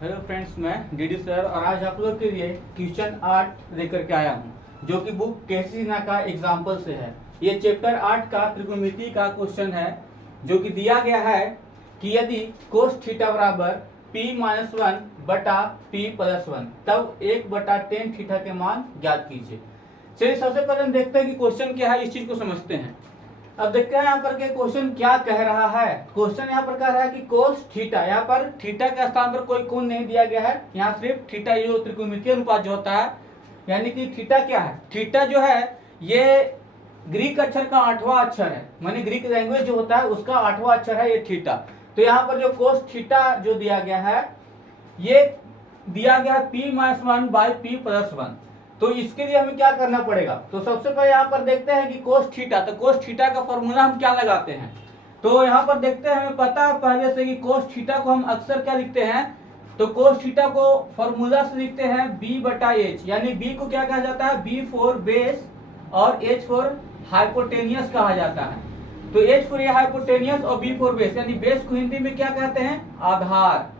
Hello friends, मैं DD sir और आज आप लोग के लिए क्वेश्चन 8 लेकर के आया हूँ जो कि बुक केसी सिन्हा का एग्जाम्पल से है। ये चैप्टर 8 का त्रिकोणमिति का क्वेश्चन है जो कि दिया गया है कि यदि कोस थीटा बराबर p-1 बटा p+1 तब 1/tan थीटा के मान ज्ञात कीजिए। चलिए सबसे पहले हम देखते हैं कि क्वेश्चन क्या है, इस चीज को समझते हैं। अब देखते हैं यहाँ पर के क्वेश्चन क्या कह रहा है। क्वेश्चन यहाँ पर कह रहा है कि कोस थीटा, यहाँ पर थीटा के स्थान पर कोई कोण नहीं दिया गया है, यहाँ सिर्फ थीटा जो त्रिकोणमितीय अनुपात जो होता है, यानी कि थीटा क्या है, थीटा जो है ये ग्रीक अक्षर का 8वां अक्षर है, माने ग्रीक लैंग्वेज जो होता है उसका 8वां अक्षर है ये थीटा। तो यहाँ पर जो कोस थीटा जो दिया गया है ये दिया गया p-1/p+1। तो इसके लिए हमें क्या करना पड़ेगा, तो सबसे पहले यहाँ पर देखते हैं कि कोस थीटा, तो कोस थीटा का फॉर्मूला हम क्या लगाते हैं। तो यहाँ पर देखते हैं, हमें पता है पहले से कि कोस थीटा को हम अक्सर क्या लिखते हैं, तो कोस थीटा को फॉर्मूला से लिखते हैं b/h, यानी b को क्या कहा जाता है, b फॉर बेस और h फॉर हाइपोटेनियस कहा जाता है। तो h फॉर हाइपोटेनियस और b फॉर बेस, यानी बेस को हिंदी में क्या कहते हैं, आधार,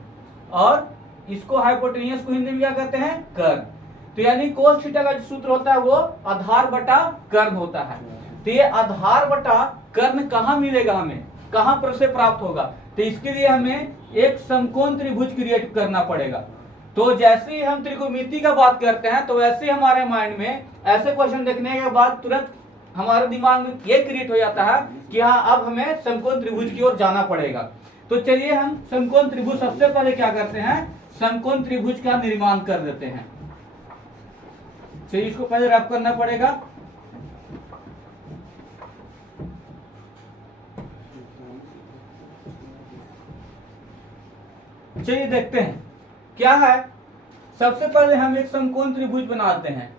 और इसको हाइपोटेनियस को हिंदी में क्या कहते हैं, कर्ण। तो यानी कोस थीटा का जो सूत्र होता है वो आधार बटा कर्ण होता है। तो ये आधार बटा कर्ण कहाँ मिलेगा, हमें कहाँ पर से प्राप्त होगा, तो इसके लिए हमें एक समकोण त्रिभुज क्रिएट करना पड़ेगा। तो जैसे ही हम त्रिकोणमिति का बात करते हैं तो वैसे ही हमारे माइंड में ऐसे क्वेश्चन देखने के बाद तुरंत हमारे दिमाग में ये क्रिएट हो जाता है कि हाँ अब हमें समकोण त्रिभुज की ओर जाना पड़ेगा। तो चलिए हम समकोण त्रिभुज सबसे पहले क्या करते हैं, समकोण त्रिभुज का निर्माण कर देते हैं। चलिए इसको पहले रफ करना पड़ेगा। चलिए देखते हैं क्या है। सबसे पहले हम एक समकोण त्रिभुज बनाते हैं।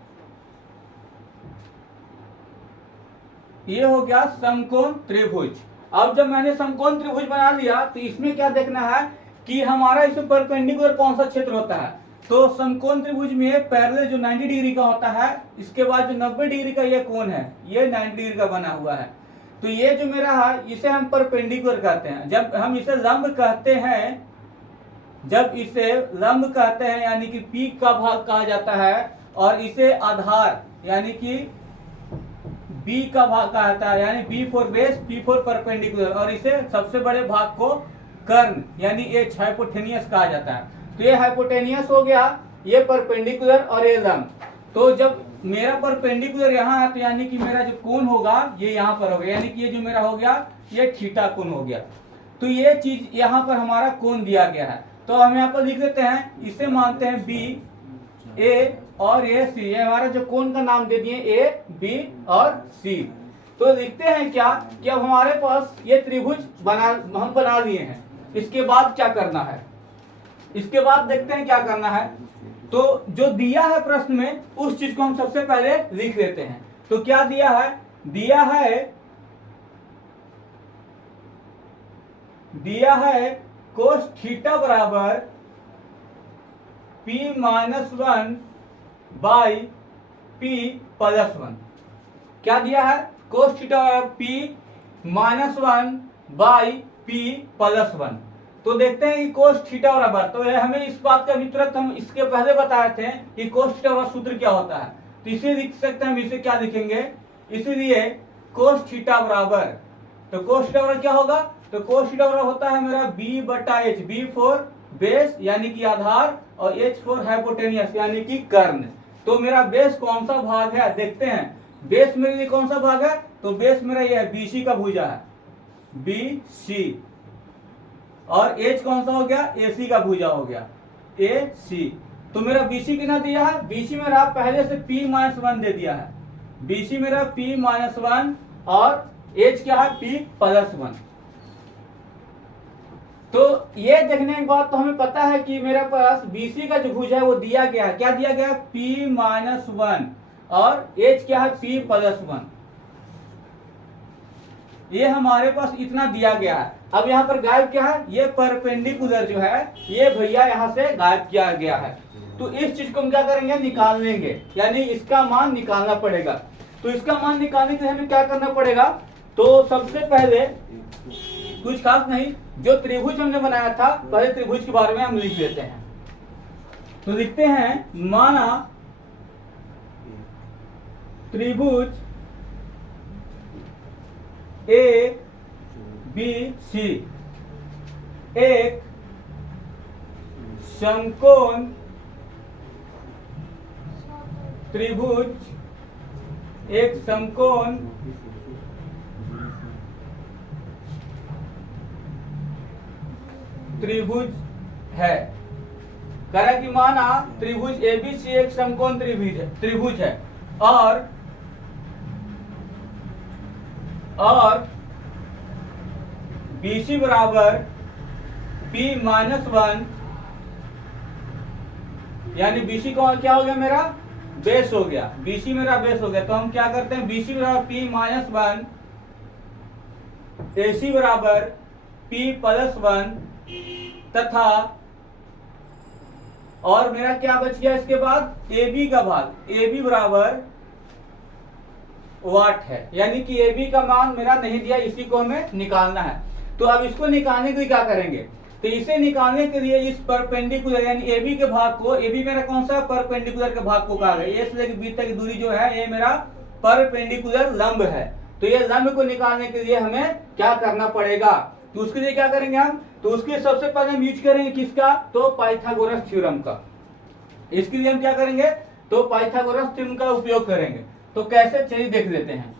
ये हो गया समकोण त्रिभुज। अब जब मैंने समकोण त्रिभुज बना लिया तो इसमें क्या देखना है कि हमारा इसमें परपेंडिकुलर कौन सा क्षेत्र होता है। तो समकोण त्रिभुज में पैरेलल जो 90 डिग्री का होता है, इसके बाद जो 90 डिग्री का ये कोण है ये 90 डिग्री का बना हुआ है। तो ये जो मेरा है इसे हम परपेंडिकुलर कहते हैं। जब हम इसे लंब कहते हैं, जब इसे लंब कहते हैं यानी कि P का भाग कहा जाता है, और इसे आधार यानी कि B का भाग कहा जाता है, यानी B for base P for perpendicular, और इसे सबसे बड़े भाग को कर्ण यानी H हाइपोटेनियस कहा जाता है। तो ये हाइपोटेनियस हो गया, ये परपेंडिकुलर और ये लंब। तो जब मेरा परपेंडिकुलर यहाँ है तो यानी कि मेरा जो कोण होगा ये यहाँ पर होगा, यानी कि ये जो मेरा हो गया ये थीटा कोण हो गया। तो ये चीज यहाँ पर हमारा कोण दिया गया है, तो हम यहाँ पर लिख देते हैं, इसे मानते हैं B, A और A C। ये हमारा जो कोण का नाम दे दिए A, B और C। तो लिखते हैं क्या कि अब हमारे पास ये त्रिभुज हम बना लिए हैं। इसके बाद क्या करना है, इसके बाद देखते हैं क्या करना है। तो जो दिया है प्रश्न में उस चीज को हम सबसे पहले लिख लेते हैं। तो क्या दिया है, दिया है कोस थीटा बराबर p-1/p+1। क्या दिया है, कोस थीटा p-1/p+1। तो देखते हैं कि कोस थीटा बराबर, तो हमें इस बात का भी तुरंत हम इसके पहले बताए थे कि कोस थीटा बराबर सूत्र क्या होता है। तो इसे लिख सकते हैं, हम इसे क्या लिखेंगे, इसीलिए कोस थीटा बराबर, तो कोस थीटा बराबर क्या होगा, तो कोस थीटा बराबर होता है मेरा b/h, b फॉर बेस यानी कि आधार और h फॉर हाइपोटेनियस यानी कि कर्ण। तो मेरा बेस कौन सा भाग है देखते हैं, बेस मेरे लिए कौन सा भाग है, तो बेस मेरा ये है BC का भुजा है, BC, और H कौन सा हो गया, AC का भुजा हो गया, AC। तो मेरा BC कितना दिया है, BC मेरा पहले से p-1 दे दिया है, BC मेरा p-1 और H क्या है p+1। तो ये देखने के बाद तो हमें पता है कि मेरे पास BC का जो भुजा है वो दिया गया है, क्या दिया गया है, p-1 और H क्या है p+1। ये हमारे पास इतना दिया गया है। अब यहाँ पर गायब क्या है, ये परपेंडिकुलर जो है ये भैया यहाँ से गायब किया गया है। तो इस चीज को हम क्या करेंगे, निकाल लेंगे, यानी इसका मान निकालना पड़ेगा। तो इसका मान निकालने के लिए हमें क्या करना पड़ेगा, तो सबसे पहले कुछ खास नहीं, जो त्रिभुज हमने बनाया था पहले त्रिभुज के बारे में हम लिख लेते हैं। तो लिखते हैं माना त्रिभुज ए बी सी एक समकोण त्रिभुज एक समकोण त्रिभुज है। कह रहा कि माना त्रिभुज एबीसी एक समकोण त्रिभुज है और BC बराबर P-1 यानी BC को क्या हो गया मेरा बेस हो गया, BC मेरा बेस हो गया। तो हम क्या करते हैं BC बराबर P-1 AC बराबर P+1 तथा और मेरा क्या बच गया इसके बाद AB का भाग, AB बराबर वाट है, यानी कि AB का मान मेरा नहीं दिया, इसी को हमें निकालना है। तो अब इसको निकालने के लिए क्या करेंगे, तो इसे निकालने के लिए इस परपेंडिकुलर यानी AB के भाग को, AB मेरा कौन सा परपेंडिकुलर के भाग को कहा गया, A से लेकर B तक की दूरी जो है ये मेरा परपेंडिकुलर लंब है। तो ये लंब को निकालने के लिए हमें क्या करना पड़ेगा, तो उसके लिए क्या करेंगे हम, तो उसके सबसे पहले हम यूज करेंगे किसका, तो पाइथागोरस थ्योरम का। इसके लिए हम क्या करेंगे, तो पाइथागोरस थ्योरम का उपयोग करेंगे। तो कैसे, चलिए देख लेते हैं।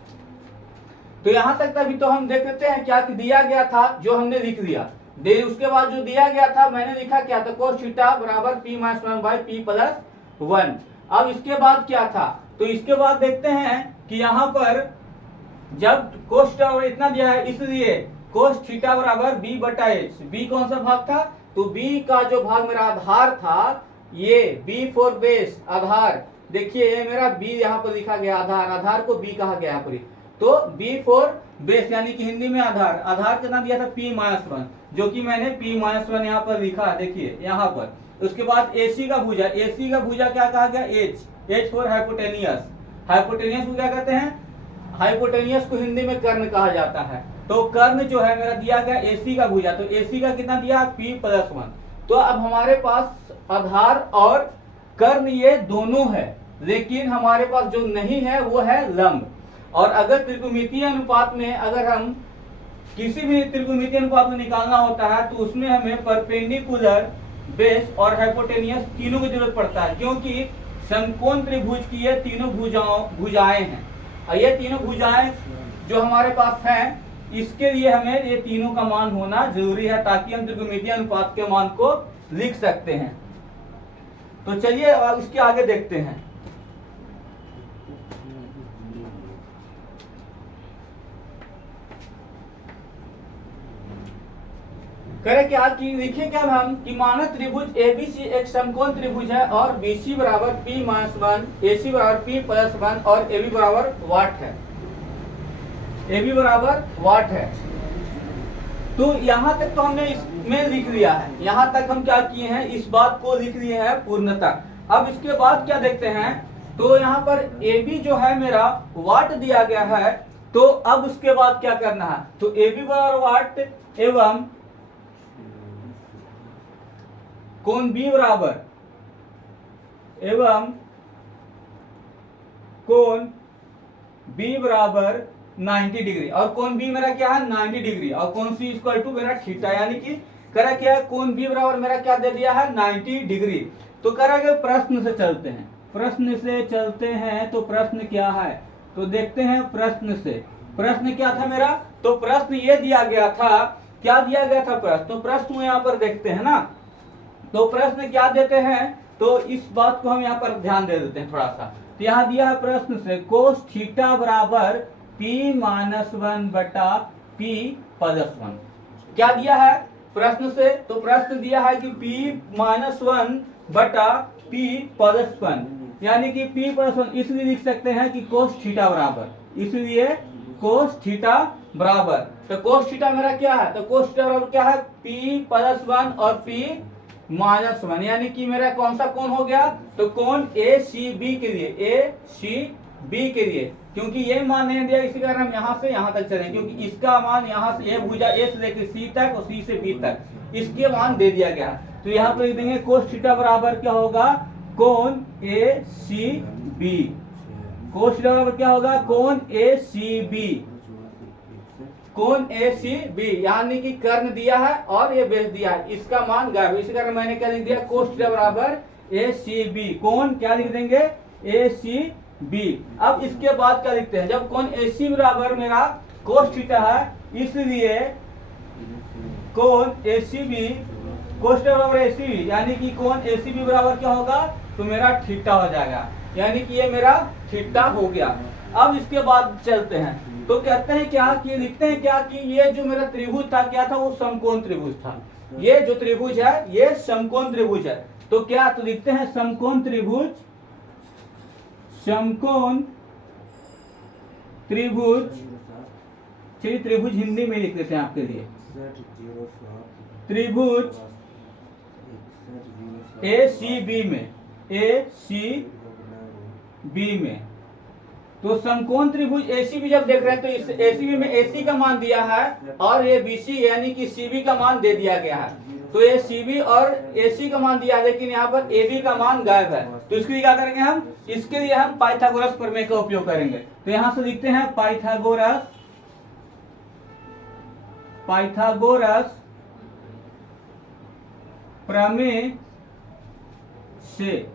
तो यहां तक अभी तो हम देख लेते हैं क्या दिया गया था, जो हमने लिख लिया दे, उसके बाद जो दिया गया था मैंने लिखा क्या था, cos थीटा बराबर P-1/P+1। अब इसके बाद क्या था, तो इसके बाद देखते हैं कि यहाँ पर जब cos थीटा इतना दिया है, इसलिए cos थीटा बराबर B/H। B कौन सा भाग था, तो B का जो भाग मेरा आधार था, ये B फॉर बेस आधार, देखिए ये मेरा B यहाँ पर लिखा गया आधार, आधार को B कहा गया यहाँ पर। तो B फॉर बेस यानी कि हिंदी में आधार, आधार कितना दिया था P-1, जो कि मैंने P-1 यहाँ पर लिखा है, देखिए यहाँ पर। उसके बाद AC का भुजा, AC का भुजा क्या कहा गया, H फॉर हाइपोटेनियस। हाइपोटेनियस को क्या कहते हैं, हाइपोटेनियस को हिंदी में कर्ण कहा जाता है। तो कर्ण जो है मेरा दिया गया AC का भुजा, तो AC का कितना दिया P+1। तो अब हमारे पास आधार और कर्ण ये दोनों है, लेकिन हमारे पास जो नहीं है वो है लंब। और अगर त्रिकोणमितीय अनुपात में अगर हम किसी भी त्रिकोणमितीय अनुपात को निकालना होता है तो उसमें हमें परपेंडिकुलर, बेस और हाइपोटेनियस तीनों की जरूरत पड़ता है, क्योंकि समकोण त्रिभुज की ये तीनों भुजाएं हैं। और ये तीनों भुजाएं जो हमारे पास हैं, इसके लिए हमें ये तीनों का मान होना जरूरी है, ताकि हम त्रिकोणमितीय अनुपात के मान को लिख सकते हैं। तो चलिए इसके आगे देखते हैं। करें क्या कि लिखे क्या हम कि माना त्रिभुज एबीसी एक समकोण त्रिभुज है और BC बराबर P-1, AC बराबर P+1 और AB बराबर वाट है, AB बराबर वाट है। तो यहाँ तक तो हमने इसमें लिख लिया है, यहाँ तक हम क्या किए हैं, इस बात को लिख लिए हैं पूर्णतः। अब इसके बाद क्या देखते हैं, तो यहाँ पर AB जो है मेरा वाट दिया गया है, तो अब उसके बाद क्या करना है, तो AB बराबर वाट एवं कोण B बराबर एवं कोण B बराबर 90 डिग्री, और कोण B मेरा क्या है 90 डिग्री, और कोण C इक्वल टू मेरा थीटा, यानी कि करा क्या है, कोण B बराबर मेरा क्या दे दिया है 90 डिग्री। तो करा गया प्रश्न से चलते हैं, प्रश्न से चलते हैं। तो प्रश्न क्या है, तो देखते हैं प्रश्न से। प्रश्न क्या था मेरा, तो प्रश्न ये दिया गया था, क्या दिया गया था प्रश्न, तो प्रश्न यहाँ पर देखते हैं ना। तो प्रश्न क्या देते हैं, तो इस बात को हम यहाँ पर ध्यान दे देते हैं थोड़ा सा। तो यहाँ दिया है प्रश्न से cos थीटा बराबर P-1/P+1, क्या दिया है प्रश्न से, तो प्रश्न दिया है कि P-1/P+1 यानी कि P+1, इसलिए लिख सकते हैं कि cos थीटा बराबर, इसलिए cos थीटा बराबर, तो cos थीटा मेरा क्या है, तो cos थीटा बराबर क्या है P+1 और P-1, यानी कि मेरा कौन सा कोण हो गया, तो कोण ACB के लिए, ACB के लिए, क्योंकि ये मान नहीं दिया इसी कारण हम यहाँ से यहाँ तक चलें, क्योंकि इसका मान यहाँ से ये भुजा A से लेकर C तक और C से B तक इसके मान दे दिया गया। तो यहाँ पर लिख देंगे कोस थीटा बराबर क्या होगा, कोण ए सी बी। कोस थीटा बराबर क्या होगा, कोण ए सी बी, कोण ए सी बी, यानी कि कर्ण दिया है और ये बेस दिया है, इसका मान गायब। इसी कारण मैंने क्या लिख दिया, कोस थीटा बराबर ए सी बी, कोण क्या लिख देंगे, ए सी बी। अब इसके बाद क्या लिखते हैं, जब कोण ए सी बराबर मेरा कोस थीटा है, इसलिए कोण ए सी बी, कोस थीटा बराबर ए सी बी, यानी कि कोण ए सी बी बराबर क्या होगा, तो मेरा थीटा हो जाएगा, यानी कि ये मेरा थीटा हो गया। अब इसके बाद चलते हैं, तो कहते हैं क्या कि लिखते हैं क्या कि ये जो मेरा त्रिभुज था क्या था, वो समकोण त्रिभुज था। ये जो त्रिभुज है ये समकोण त्रिभुज है, तो क्या, तो लिखते हैं समकोण त्रिभुज, समकोण त्रिभुज, चलिए त्रिभुज हिंदी में लिख देते हैं आपके लिए, त्रिभुज ए सी बी में, ए सी बी में, तो समकोण त्रिभुज एसीबी जब देख रहे हैं तो इस एसीबी में एसी का मान दिया है और ये बीसी यानी कि सीबी का मान दे दिया गया है, तो ये सीबी और एसी का मान दिया है, लेकिन यहाँ पर एबी का मान गायब है। तो इसके लिए क्या करेंगे हम, इसके लिए हम पाइथागोरस प्रमेय का उपयोग करेंगे। तो यहाँ से लिखते हैं पाइथागोरस, पाइथागोरस प्रमेय से।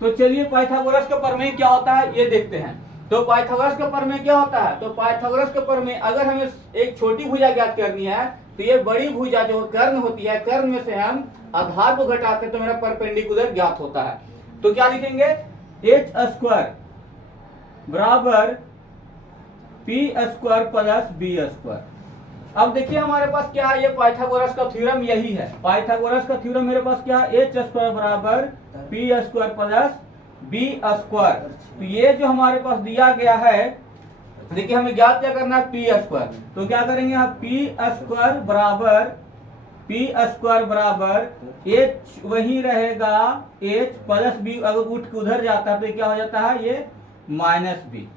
तो चलिए पाइथागोरस का प्रमेय क्या होता है ये देखते हैं। तो पाइथागोरस का प्रमेय क्या होता है, तो पाइथागोरस का प्रमेय, अगर हमें एक छोटी भुजा ज्ञात करनी है तो ये बड़ी भुजा जो कर्ण होती है, कर्ण में से हम आधार को घटाते हैं तो मेरा परपेंडिकुलर ज्ञात होता है। तो क्या लिखेंगे, एच स्क्वायर बराबर P square plus B square. अब देखिए हमारे पास क्या है, ये पाइथागोरस का थ्योरम यही है, पाइथागोरस का थ्योरम मेरे पास क्या है, एच स्क्वायर बराबर P square plus B square. तो ये जो हमारे पास दिया गया है, देखिए हमें ज्ञात क्या करना है, पी स्क्वायर। तो क्या करेंगे आप, पी स्क्वायर बराबर, पी स्क्वायर बराबर एच वही रहेगा, एच प्लस बी, अगर उठ के उधर जाता है तो क्या हो जाता है, ये माइनस बी।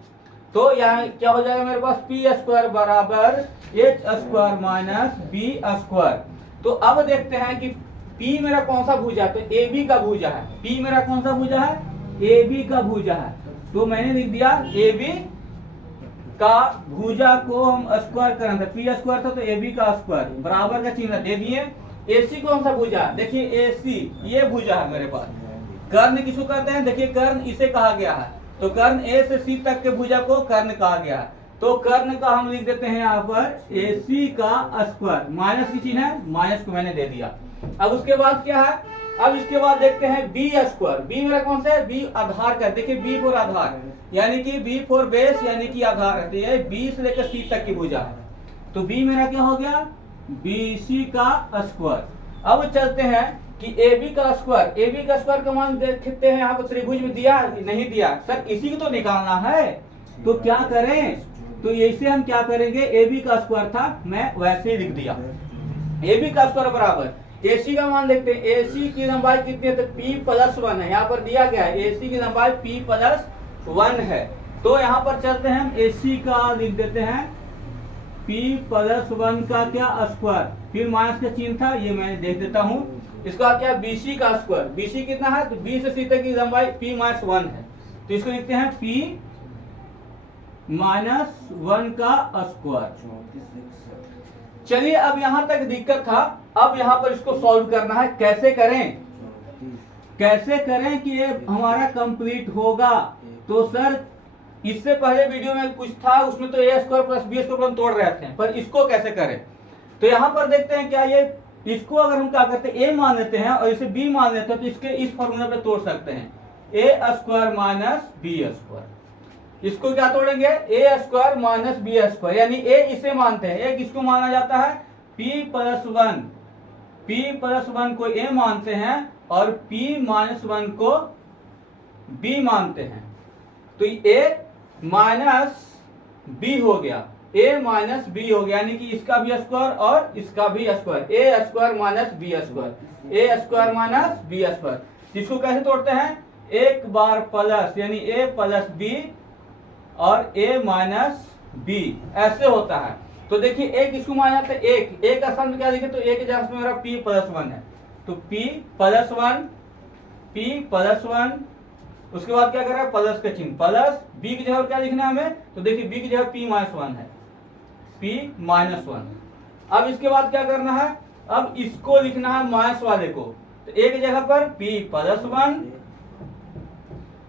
तो यहाँ क्या हो जाएगा मेरे पास, पी स्क्वायर बराबर H square minus B square. तो अब देखते हैं कि P मेरा कौन सा भुजा है, तो AB का भुजा है। P मेरा कौन सा भुजा है, AB का भुजा है। तो मैंने लिख दिया AB का भुजा को हम स्क्वायर करना था, P स्क्वायर था तो AB का स्क्वायर, बराबर का चिन्ह दे दिए। AC कौन सा भुजा, देखिए AC ये भुजा है मेरे पास। कर्ण किसको कहते हैं, देखिए कर्ण इसे कहा गया है, तो कर्ण A से C तक के भुजा को कर्ण कहा गया है। तो कर्ण का हम लिख देते हैं यहाँ पर AC का स्क्वायर, माइनस की चिन्ह है, माइनस को मैंने दे दिया। अब उसके बाद क्या है, अब इसके बाद देखते हैं बी स्क्वायर। बी मेरा कौन सा है, बी आधार का, देखिए बी फोर आधार, यानी कि बी फोर बेस यानी कि आधार रहती है, बी से लेकर सी तक की भुजा है। तो बी मेरा क्या हो गया, BC का स्क्वायर। अब चलते हैं कि AB का स्क्वायर, AB का स्क्वायर का मान देखते हैं, यहाँ पर त्रिभुज में दिया नहीं दिया, सर इसी को तो निकालना है, तो क्या करें, तो ऐसे हम क्या करेंगे, AB का स्क्वायर था मैं वैसे ही लिख दिया, AB का स्क्वायर बराबर AC का मान देखते हैं, AC की लंबाई कितनी है, तो P प्लस 1 है, यहाँ पर दिया गया है AC की लंबाई P प्लस 1 है। तो यहाँ पर चलते हैं हम AC का लिख देते हैं P प्लस 1 का क्या स्क्वायर, फिर माइनस का चिन्ह था ये मैं देख देता हूँ। इसका क्या BC का स्क्वायर, BC कितना है, तो B से C तक की लंबाई P माइनस 1 है, तो इसको लिखते हैं P माइनस 1 का स्क्वायर। चलिए अब यहाँ तक दिक्कत था, अब यहाँ पर इसको सॉल्व करना है, कैसे करें, कैसे करें कि ये हमारा कंप्लीट होगा। तो सर इससे पहले वीडियो में कुछ था, उसमें तो ए स्क्वायर प्लस बी स्क्वायर हम तोड़ रहे थे, पर इसको कैसे करें। तो यहाँ पर देखते हैं क्या, ये इसको अगर हम क्या करते हैं, ए मान लेते हैं और इसे बी मान लेते हैं, तो इसके इस फॉर्मूला पे तोड़ सकते हैं, ए स्क्वायर माइनस बी स्क्वायर। इसको क्या तोड़ेंगे, ए स्क्वायर माइनस बी स्क्वायर, यानी ए इसे मानते हैं, ए किसको माना जाता है, P प्लस 1, P प्लस 1 को ए मानते हैं और P माइनस 1 को B मानते हैं। तो ए माइनस बी हो गया, ए माइनस बी हो गया, यानी कि इसका भी स्क्वायर और इसका भी स्क्वायर, ए स्क्वायर माइनस बी स्क्वायर, ए स्क्वायर माइनस बी स्क्वायर। इसको कैसे तोड़ते हैं, एक बार प्लस यानी ए प्लस बी और ए माइनस बी, ऐसे होता है। तो देखिए एक इसको माना जाता है, एक का स्थान में क्या लिखे, तो एक की जगह मेरा p प्लस 1 है, तो p प्लस 1, p प्लस 1, उसके बाद क्या कर रहा है प्लस का चिन्ह, प्लस b की जगह क्या लिखना है हमें, तो देखिए b की जगह p माइनस 1 है, p माइनस 1। अब इसके बाद क्या करना है, अब इसको लिखना है माइनस वाले को, तो एक जगह पर p प्लस 1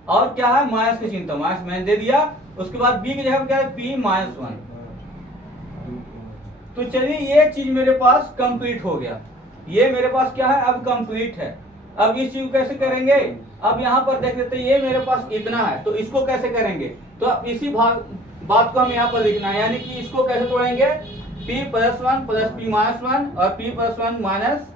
और क्या है माइनस का चिन्ह, तो माइनस मैंने दे दिया। उसके बाद b की जगह पर क्या है p माइनस 1। तो चलिए ये चीज मेरे पास कंप्लीट हो गया, ये मेरे पास क्या है अब कंप्लीट है। अब इस चीज को कैसे करेंगे, अब यहाँ पर देख लेते हैं, ये मेरे पास इतना है, तो इसको कैसे करेंगे, तो अब इसी बात को हम यहाँ पर लिखना है, यानी कि इसको कैसे तोड़ेंगे, p plus 1 plus p minus 1 और p plus 1 minus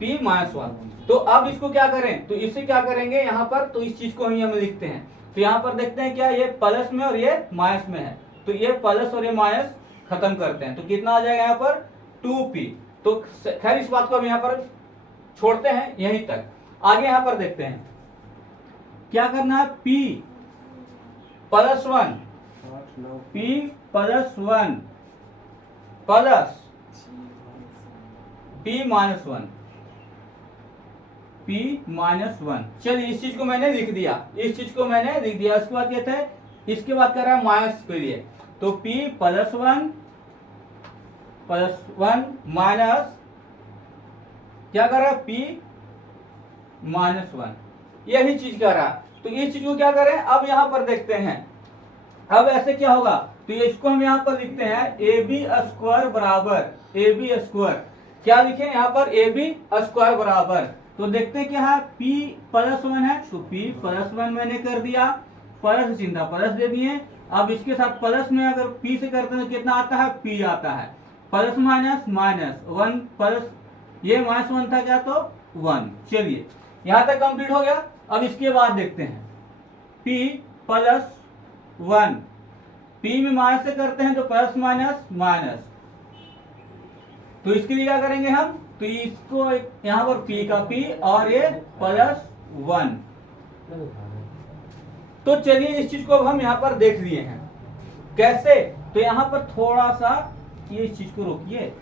p minus 1। तो अब इसको क्या करें, तो इससे क्या करेंगे यहाँ पर, तो इस चीज को ही हम लिखते हैं। तो यहाँ पर देखते हैं क्या ये प्लस में और ये माइनस में है, तो ये प्लस और ये माइनस खत्म करते हैं, तो कितना आ जाएगा यहाँ पर 2p। तो खैर इस बात को हम यहाँ पर छोड़ते हैं यहीं तक। आगे यहाँ पर देखते हैं क्या करना है, p plus 1, p plus 1 plus p minus 1, p minus 1। चलिए इस चीज को मैंने लिख दिया, इस चीज को मैंने लिख दिया। इसके बाद क्या था, इसके बाद कर रहा है माइनस के लिए, तो p प्लस 1 माइनस क्या कर रहा है p माइनस 1, यही चीज कर रहा है। तो इस चीज को क्या करें, अब यहां पर देखते हैं, अब ऐसे क्या होगा, तो ये इसको हम यहां पर लिखते हैं ab स्क्वायर बराबर, ab स्क्वायर क्या लिखे यहाँ पर ab स्क्वायर बराबर, तो देखते हैं क्या है p प्लस 1 है, तो p प्लस 1 मैंने कर दिया, प्लस चिंता प्लस दे दिए। अब इसके साथ प्लस में अगर p से करते हैं तो कितना आता है, p आता है, प्लस माइनस माइनस 1 प्लस ये माइनस 1 था क्या, तो 1। चलिए यहां तक कंप्लीट हो गया। अब इसके बाद देखते हैं p प्लस 1, p में माइनस से करते हैं तो प्लस माइनस माइनस, तो इसके लिए क्या करेंगे हम, तो इसको यहाँ पर p का p और ये प्लस 1। तो चलिए इस चीज को अब हम यहाँ पर देख लिए हैं कैसे, तो यहाँ पर थोड़ा सा ये इस चीज को रोकिए,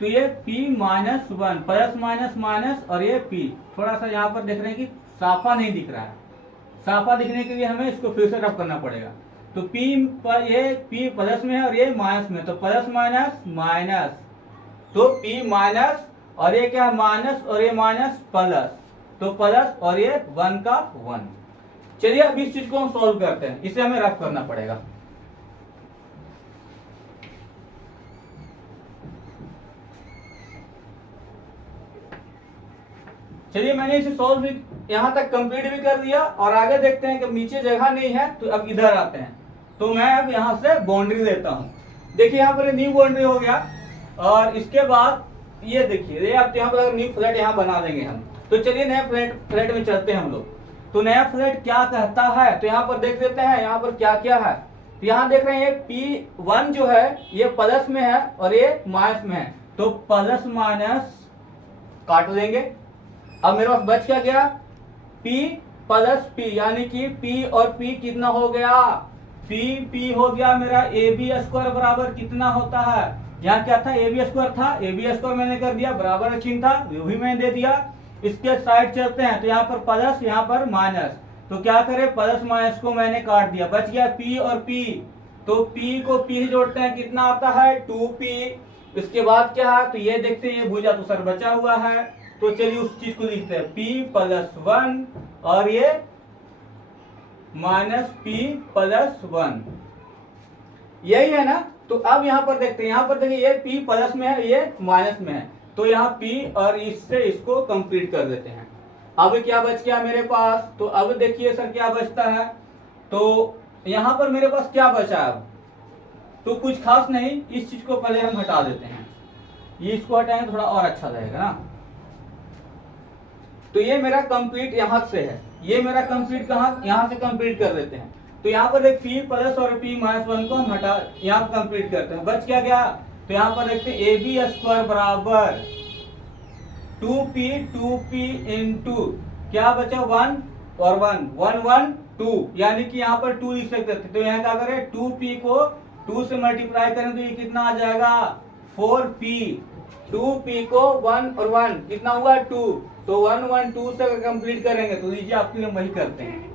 तो ये p minus 1 plus minus minus और ये p, थोड़ा सा यहाँ पर देख रहे हैं कि साफा नहीं दिख रहा है, साफा दिखने के लिए हमें इसको फिर से रफ करना पड़ेगा। तो p पर ये p प्लस में है और ये माइनस में, तो प्लस माइनस माइनस, तो p माइनस और ये क्या माइनस और ये माइनस प्लस, तो प्लस और ये 1 का 1। चलिए अब इस चीज को हम सॉल्व करते हैं, इसे हमें रफ करना पड़ेगा। चलिए मैंने इसे सॉल्व भी यहां तक कंप्लीट भी कर दिया, और आगे देखते हैं कि नीचे जगह नहीं है, तो अब इधर आते हैं। तो मैं अब यहां से बाउंड्री लेता हूं, देखिए यहाँ पर न्यू बाउंड्री हो गया, और इसके बाद ये देखिए ये आप यहाँ पर न्यू फ्लैट यहाँ बना देंगे हम। तो चलिए नया फ्लैट में चलते हैं हम लोग। तो नया फ्लैट क्या कहता है, तो यहाँ पर देख लेते हैं यहाँ पर क्या क्या है। तो यहाँ देख रहे हैं p1 जो है ये प्लस में है और ये माइनस में है, तो प्लस माइनस काट देंगे। अब मेरे पास बच क्या गया, p प्लस p, यानी कि p और p कितना हो गया, p हो गया मेरा ab स्क्वायर बराबर कितना होता है, यहाँ क्या था ab स्क्वायर था, ab स्क्वायर मैंने कर दिया, बराबर चिन्ह था वो भी मैंने दे दिया। इसके साइड चलते हैं, तो यहाँ पर प्लस यहाँ पर माइनस, तो क्या करें प्लस माइनस को मैंने काट दिया, बच गया p और p, तो p को p जोड़ते हैं कितना आता है 2p। इसके बाद क्या है, तो ये देखते हैं ये भुजा तो सर बचा हुआ है, तो चलिए उस चीज को लिखते हैं p प्लस 1 और ये माइनस p प्लस 1, यही है ना। तो अब यहाँ पर देखते हैं, यहाँ पर देखिए ये p प्लस में है ये माइनस में है, तो यहाँ p और इससे इसको कंप्लीट कर देते हैं। अब क्या बच गया मेरे पास, तो अब देखिए सर क्या बचता है, तो यहाँ पर मेरे पास क्या बचा अब, तो कुछ खास नहीं, इस चीज को पहले हम हटा देते हैं, ये इसको हटाएंगे थोड़ा और अच्छा रहेगा ना। तो ये मेरा कंप्लीट यहाँ से है, ये मेरा कंप्लीट कहाँ, यहाँ से कंप्लीट कर देते हैं। तो यहाँ पर एक p प्लस और p माइनस 1 को हम हटा यहाँ कंप्लीट करते हैं, बच क्या गया, तो यहाँ पर देखते हैं ab स्क्वायर बराबर 2p इंटू क्या बचा 1 और 1 1 1 2, यानी कि यहाँ पर 2 लिख सकते थे, तो यहाँ क्या करें 2p को 2 से मल्टीप्लाई करें तो ये कितना आ जाएगा 4p। 2p को 1 और 1 कितना हुआ 2, तो 1 1 2 से कंप्लीट करेंगे तो लीजिए आपके लिए वही करते हैं।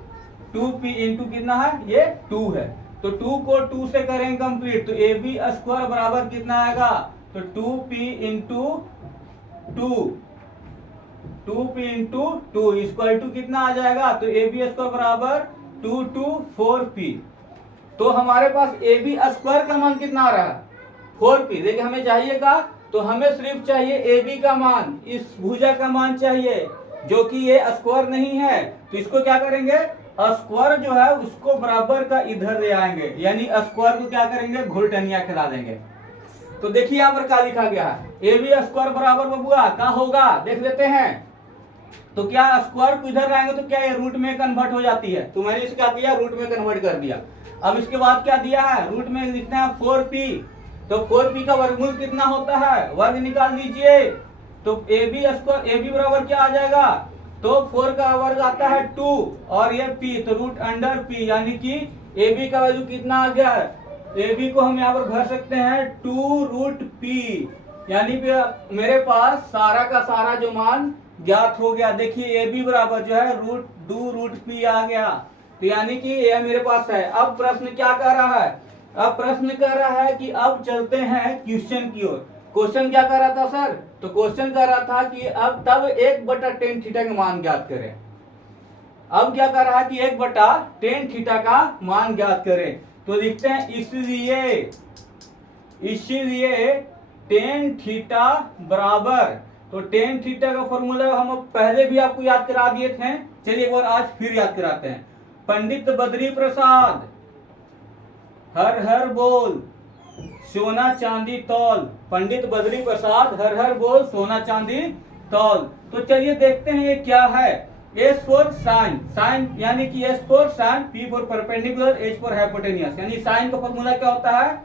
2p इंटू कितना है ये 2 है, तो 2 को 2 से करेंगे कंप्लीट तो ab स्क्वायर बराबर कितना आएगा, तो 2p into 2p into 2 equal to कितना आ जाएगा, तो ab स्क्वायर बराबर 2 2 4p। तो हमारे पास ab स्क्वायर का मान कितना आ रहा है 4p। देखिए हमें चाहिएगा, तो हमें सिर्फ चाहिए ab का मान, इस भुजा का मान चाहिए जो कि ये स्क्वायर नहीं है। तो इसको क्या करेंगे, स्क्वायर जो है उसको बराबर का इधर ले आएंगे, यानी स्क्वायर को क्या करेंगे घुलटनिया खिला देंगे। तो देखिए यहाँ पर क्या लिखा गया है, ab स्क्वायर बराबर बबुआ क्या होगा देख लेते हैं। तो क्या स्क्वायर को इधर लाएंगे तो क्या ये रूट में कन्वर्ट हो जाती है, तो मैंने इसे क्या किया रूट में कन्वर्ट कर दिया। अब इसके बाद क्या दिया है, रूट में लिखना है 4p, तो 4p का वर्गमूल कितना होता है, वर्ग निकाल लीजिए। तो ab स्क्वायर ab बराबर क्या आ जाएगा, तो 4 का वर्ग आता है 2 और ये p, तो रूट अंडर p, यानी कि ab का वैल्यू कितना आ गया है, ab को हम यहाँ पर भर सकते हैं 2 रूट p, यानी कि मेरे पास सारा का सारा जो मान ज्ञात हो गया। देखिए ab बराबर जो है रूट 2 रूट p आ गया, तो यानी कि यह मेरे पास है। अब प्रश्न क्या कह रहा है, अब प्रश्न कह रहा है कि अब चलते हैं क्वेश्चन की ओर। क्वेश्चन क्या कर रहा था सर, तो क्वेश्चन कर रहा था कि अब तब 1/tan थीटा का मान ज्ञात करें। अब क्या कर रहा है कि 1/tan थीटा का मान ज्ञात करें, तो लिखते हैं इसलिए tan थीटा बराबर, तो tan थीटा का फॉर्मूला हम पहले भी आपको याद करा दिए थे, चलिए एक बार आज फिर याद कराते हैं। पंडित बद्री प्रसाद हर हर बोल सोना चांदी तौल, पंडित बद्री प्रसाद हर हर बोल सोना चांदी तौल। तो चलिए देखते हैं ये क्या है। S फॉर साइन, साइन यानी कि S for sine, P for perpendicular, H for hypotenuse. यानी साइन का फॉर्मूला क्या होता है,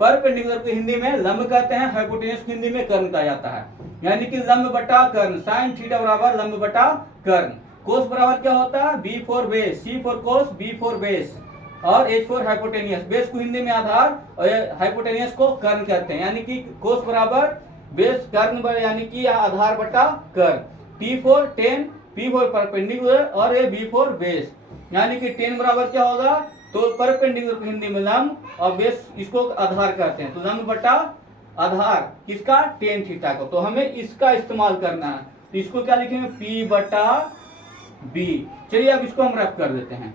परपेंडिकुलर को हिंदी में लंब कहते हैं, हाइपोटेनियस को हिंदी में कर्ण कहा जाता है, यानी कि लंब बटा कर्ण। साइन थीटा बराबर लंब बटा कर्ण। कोस बराबर क्या होता है, B for base, C for cos, B for base और H फॉर हाइपोटेनियस। बेस को हिंदी में आधार और हाइपोटेनियस को कर्ण कहते हैं, यानी कि कोस बराबर बेस कर्ण यानी कि आधार बटा कर्ण। T for ten, P for perpendicular और ये B फॉर बेस, यानी कि टेन बराबर क्या होगा, तो परपेंडिकुलर को हिंदी में लंब और बेस इसको आधार कहते हैं, तो लंब बटा आधार किसका, टेन थीटा को। तो हमें इसका इस्तेमाल करना है, तो इसको क्या लिखेंगे P बटा B। चलिए अब इसको हम रफ कर देते हैं।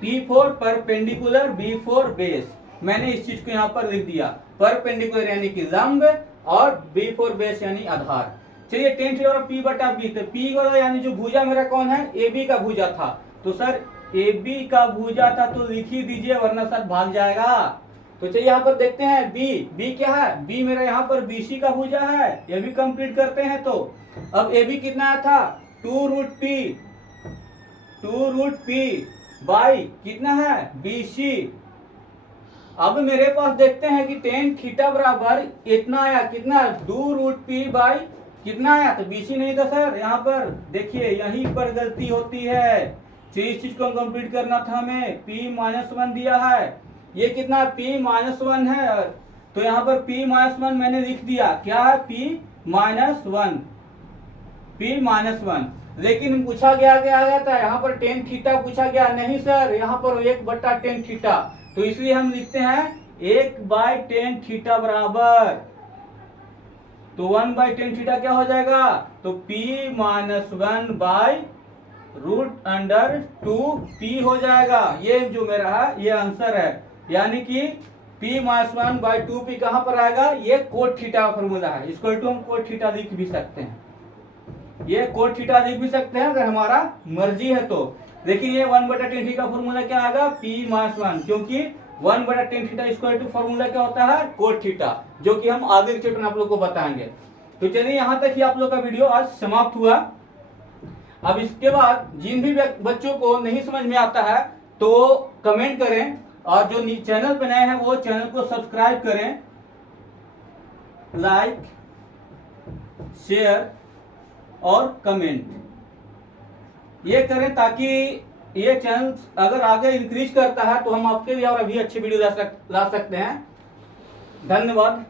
P for perpendicular, B for base, मैंने इस चीज को यहाँ पर लिख दिया, परपेंडिकुलर यानी कि लंब और B फॉर बेस यानी आधार। चलिए tan थीटा P बटा B, तो P वाला यानी जो भुजा मेरा कौन है, AB का भुजा था, तो सर AB का भुजा था तो लिख ही दीजिए वरना सर भाग जाएगा। तो चलिए यहाँ पर देखते हैं B क्या है, B मेरा यहाँ पर BC का भुजा है, ये भी कंप्लीट करते हैं। तो अब AB कितना था 2 रूट P बाई कितना है BC। अब मेरे पास देखते हैं कि tan थीटा बराबर इतना आया, कितना 2 रूट P बाई कितना आया, तो BC नहीं था सर, यहाँ पर देखिए यहीं पर गलती होती है। चलिए इस चीज को कंप्लीट करना था हमें, P-1 दिया है, ये कितना P-1 है, तो यहाँ पर P-1 मैंने लिख दिया, क्या है P-1, लेकिन पूछा गया था यहाँ पर tan थीटा पूछा गया नहीं सर, यहाँ पर 1/tan थीटा, तो इसलिए हम लिखते हैं 1/tan थीटा बराबर, तो 1/tan थीटा क्या हो जाएगा, तो P-1 by root under 2P हो जाएगा। ये जो मेरा है ये आंसर है, यानी कि P-1 बाई 2P कहां पर आएगा, ये कोट थीटा का फॉर्मूला है, इसको हम कोट थीटा लिख भी सकते हैं, ये कोट थीटा लिख भी सकते हैं अगर हमारा मर्जी है तो। लेकिन ये 1/tan थीटा का फॉर्मूला क्या आएगा P-1, क्योंकि 1/tan theta equal to formula क्या होता है कोट थीटा, जो कि हम आगे के चैप्टर में आप लोग को बताएंगे। तो चलिए यहाँ तक ही आप लोग का वीडियो आज समाप्त हुआ। अब इसके बाद जिन भी बच्चों को नहीं समझ में आता है तो कमेंट करें, और जो चैनल पे नए हैं वो चैनल को सब्सक्राइब करें, लाइक शेयर और कमेंट ये करें, ताकि ये चैनल अगर आगे इंक्रीज करता है तो हम आपके लिए और अभी अच्छी वीडियो ला सकते हैं। धन्यवाद।